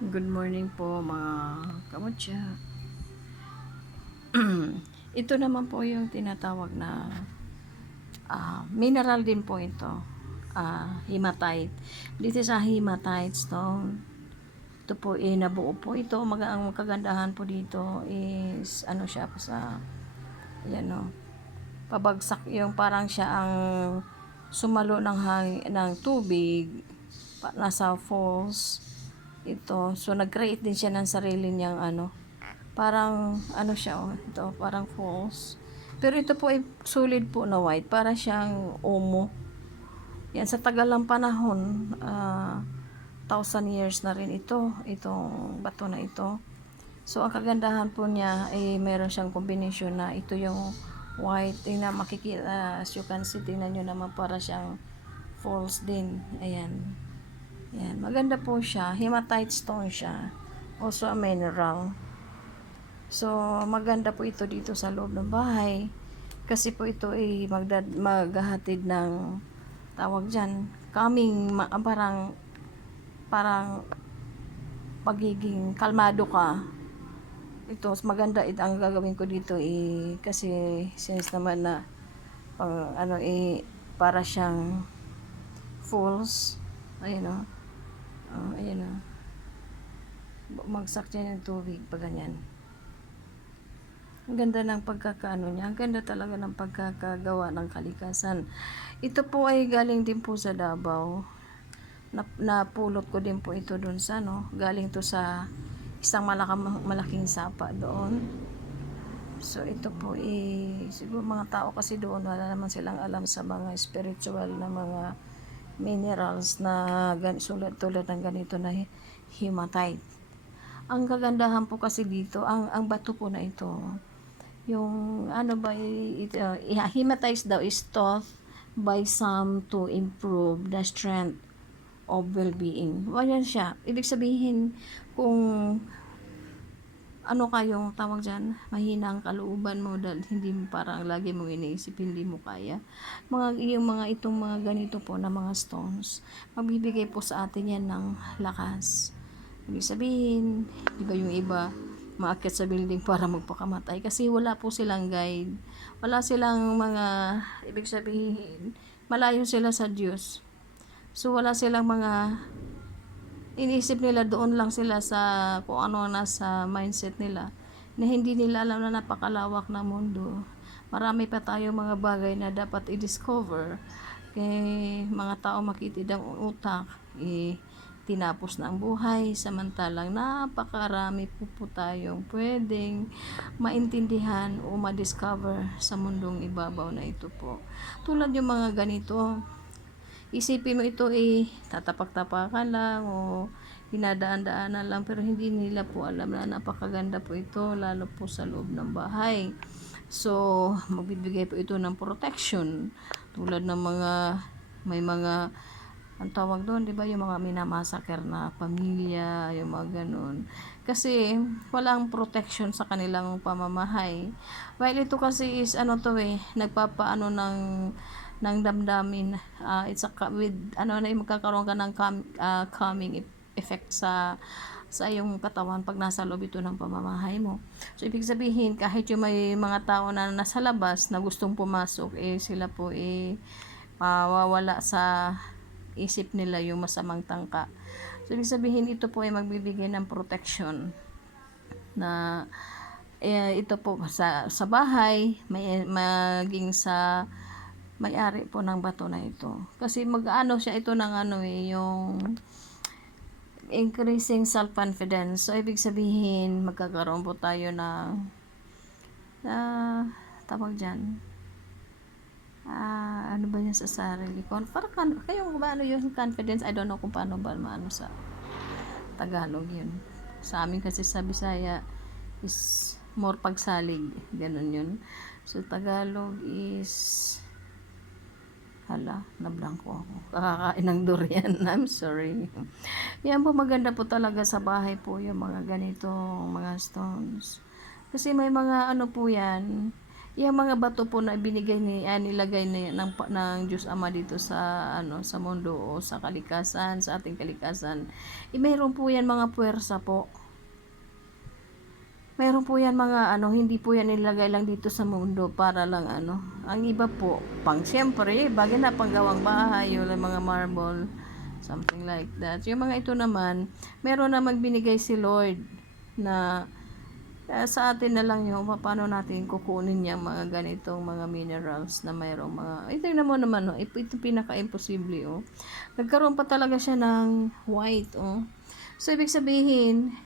Good morning po mga kamutya. Ito naman po yung tinatawag na mineral din po ito. Hematite. Dito sa hematite stone. Ito po nabuo po ito. Ang kagandahan po dito is ano siya sa yan o. Pabagsak yung parang siya ang sumalo ng tubig nasa falls ito. So nag-create din siya ng sarili niyang parang ano siya ito parang false, pero ito po ay solid po na white, para siyang omo. Yan sa tagal ng panahon, 1,000 years na rin itong bato na ito. So ang kagandahan po niya ay meron siyang combination na ito yung white. Tingnan, makikita, as you can see, tingnan nyo naman, para siyang false din. Ayan, yan, maganda po siya. Hematite stone siya, also a mineral. So, maganda po ito dito sa loob ng bahay. Kasi po ito ay maghahatid ng tawag dyan, parang pagiging kalmado ka. Ito, maganda ang gagawin ko dito kasi since naman na para siyang falls. Ayun o. Ayun o. Bumagsak dyan yung tubig pag ganyan. Ang ganda ng pagkakaano niya. Ang ganda talaga ng pagkakagawa ng kalikasan. Ito po ay galing din po sa Davao. Napulot ko din po ito doon sa galing to sa isang malaking sapa doon. So ito po siguro mga tao kasi doon wala naman silang alam sa mga spiritual na mga minerals na tulad ng ganito na hematite. Ang kagandahan po kasi dito, ang bato po na ito, yung hematite daw is thought by some to improve the strength of well-being. Yan siya. Ibig sabihin, kung ano kayong tawag dyan, mahina ang kalooban mo dahil hindi mo, parang lagi mong iniisip, hindi mo kaya. Itong mga ganito po na mga stones, magbibigay po sa atin yan ng lakas. Ibig sabihin, di ba yung iba, maakyat sa building para magpakamatay kasi wala po silang guide, wala silang ibig sabihin, malayo sila sa Diyos. So wala silang iniisip nila, doon lang sila sa kung ano nasa mindset nila, na hindi nila alam na napakalawak na mundo. Marami pa tayong mga bagay na dapat i-discover. Kaya mga tao makitid ang utak, tinapos na ang buhay, samantalang napakarami po tayong pwedeng maintindihan o ma-discover sa mundong ibabaw na ito po. Tulad yung mga ganito, isipin mo ito tatapak-tapakan lang o dinadaan-daanan lang, pero hindi nila po alam na napakaganda po ito, lalo po sa loob ng bahay. So, magbibigay po ito ng protection, tulad ng may mga ang tawag doon, di ba, yung mga minamasaker na pamilya, yung mga ganun. Kasi, walang protection sa kanilang pamamahay. While ito kasi is, nagpapaano ng damdamin. It's with, magkakaroon ka ng calming effect sa iyong katawan pag nasa loob ito ng pamamahay mo. So, ibig sabihin, kahit yung may mga tao na nasa labas na gustong pumasok, sila po mawawala sa isip nila yung masamang tangka. So, ibig sabihin, ito po ay magbibigay ng protection na ito po sa bahay, maging sa may-ari po ng bato na ito. Kasi siya ito ng yung increasing self-confidence. So, ibig sabihin, magkakaroon po tayo ng tawag dyan, ano ba yan sa sarili ko? Parang kayong ba yung confidence? I don't know kung paano ba sa Tagalog yun. Sa amin kasi sa Bisaya is more pagsalig. Ganun yun. So, Tagalog is nablangko ako. Kakakain ng durian. I'm sorry. Yan po, maganda po talaga sa bahay po yung mga ganito, mga stones. Kasi may mga po yan, yung mga bato po na binigay nilagay ng Diyos Ama dito sa sa mundo o sa kalikasan, sa ating kalikasan, mayroon po yan mga puwersa po. Mayroon po yan mga hindi po yan nilagay lang dito sa mundo para lang ang iba po, siyempre, bagay na panggawang bahay, yung mga marble, something like that. Yung mga ito naman, meron na magbinigay si Lord na sa atin na lang yung paano natin kukunin yung mga ganitong mga minerals na mayroong mga, ito naman, ito pinaka-imposible, Nagkaroon pa talaga siya ng white, So, ibig sabihin,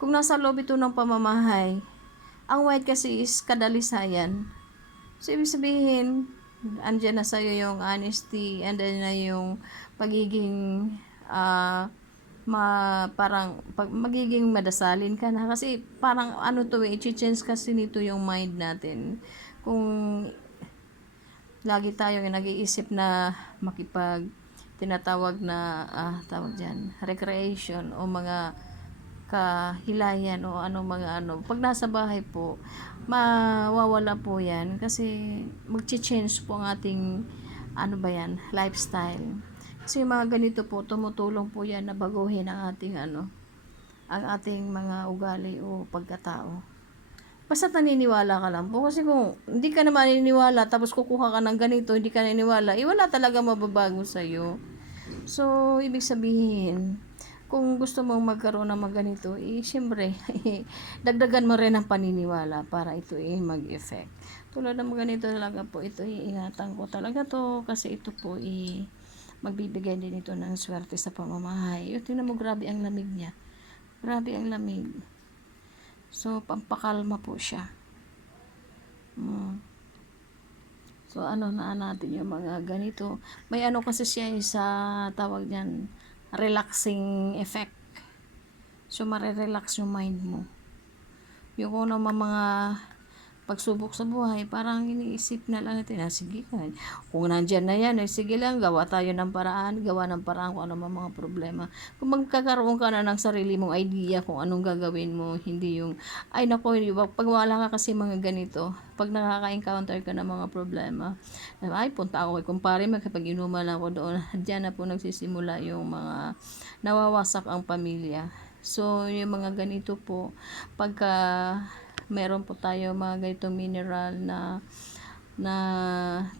kung nasa loob ito ng pamamahay, ang white kasi is kadalisayan. So, ibig sabihin, andyan na sa'yo yung honesty, and then na yung pagiging, parang, magiging madasalin ka na. Kasi, parang, i-change kasi nito yung mind natin. Kung, lagi tayong nag-iisip na tinatawag na, tawag dyan, recreation, o mga, kahilayan o mga pag nasa bahay po mawawala po yan kasi magche-change po ang ating lifestyle. Kasi yung mga ganito po tumutulong po yan na baguhin ang ating ang ating mga ugali o pagkatao. Basta naniniwala ka lang po, kasi kung hindi ka naman naniniwala tapos kukuha ka ng ganito, hindi ka naniniwala, wala talaga mababago sa'yo. So, ibig sabihin, kung gusto mong magkaroon ng mga ganito, syempre, dagdagan mo rin ang paniniwala para ito mag-effect. Tulad ng mga ganito talaga po, ito ingatan ko talaga to kasi ito po magbibigay din ito ng swerte sa pamamahay. Tingnan mo, grabe ang lamig niya. Grabe ang lamig. So, pampakalma po siya. So, na natin yung mga ganito. May kasi siya sa tawag niyan, relaxing effect. So, marirelax yung mind mo. Yung kung mga pagsubok sa buhay, parang iniisip na lang natin, sige ka. Kung nandyan na yan, sige lang, gawa tayo ng paraan, gawa ng paraan kung ano mga problema. Kung magkakaroon ka na ng sarili mong idea kung anong gagawin mo, hindi yung, pag wala ka kasi mga ganito, pag nakaka-encounter ka ng mga problema, punta ako kay kumpare, makapag-inuman ako doon, dyan na po nagsisimula yung mga nawawasak ang pamilya. So, yung mga ganito po, pagka meron po tayo mga ganitong mineral na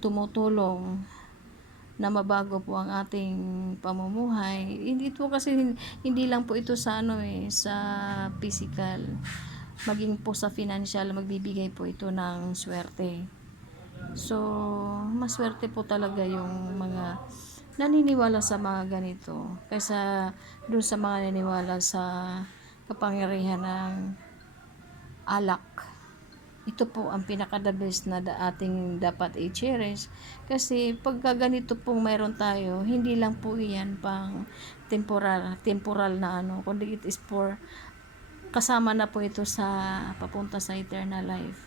tumutulong na mabago po ang ating pamumuhay. Hindi po kasi hindi lang po ito sa sa physical, maging po sa financial, magbibigay po ito ng swerte. So, maswerte po talaga yung mga naniniwala sa mga ganito kaysa doon sa mga naniniwala sa kapangyarihan ng alak. Ito po ang pinaka-the best na ating dapat i-cherish kasi pagka ganito pong mayroon tayo, hindi lang po iyan pang temporal na kundi it is for kasama na po ito sa papunta sa eternal life.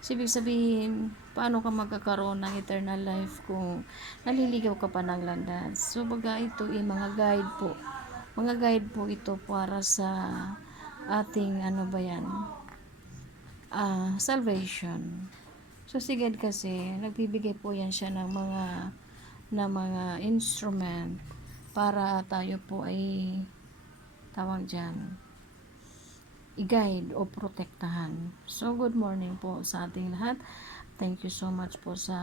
So, ibig sabihin, paano ka magkakaroon ng eternal life kung naliligaw ka pa ng landas? So, baga ito mga guide po. Mga guide po ito para sa ating salvation. So, si God kasi, nagbibigay po yan siya ng mga instrument para tayo po ay tawag dyan, i-guide o protektahan. So, good morning po sa ating lahat. Thank you so much po sa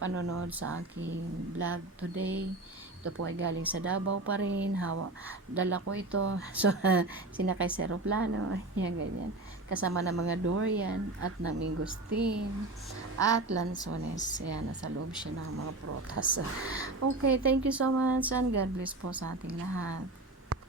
panonood sa aking vlog today. Ito po ay galing sa Davao pa rin. Dala ko ito. So, sinakay sa aeroplano. Yan, ganyan. Kasama ng mga durian at ng mangosteen at lansones. Yan, nasa loob siya ng mga prutas. Okay, thank you so much and God bless po sa ating lahat.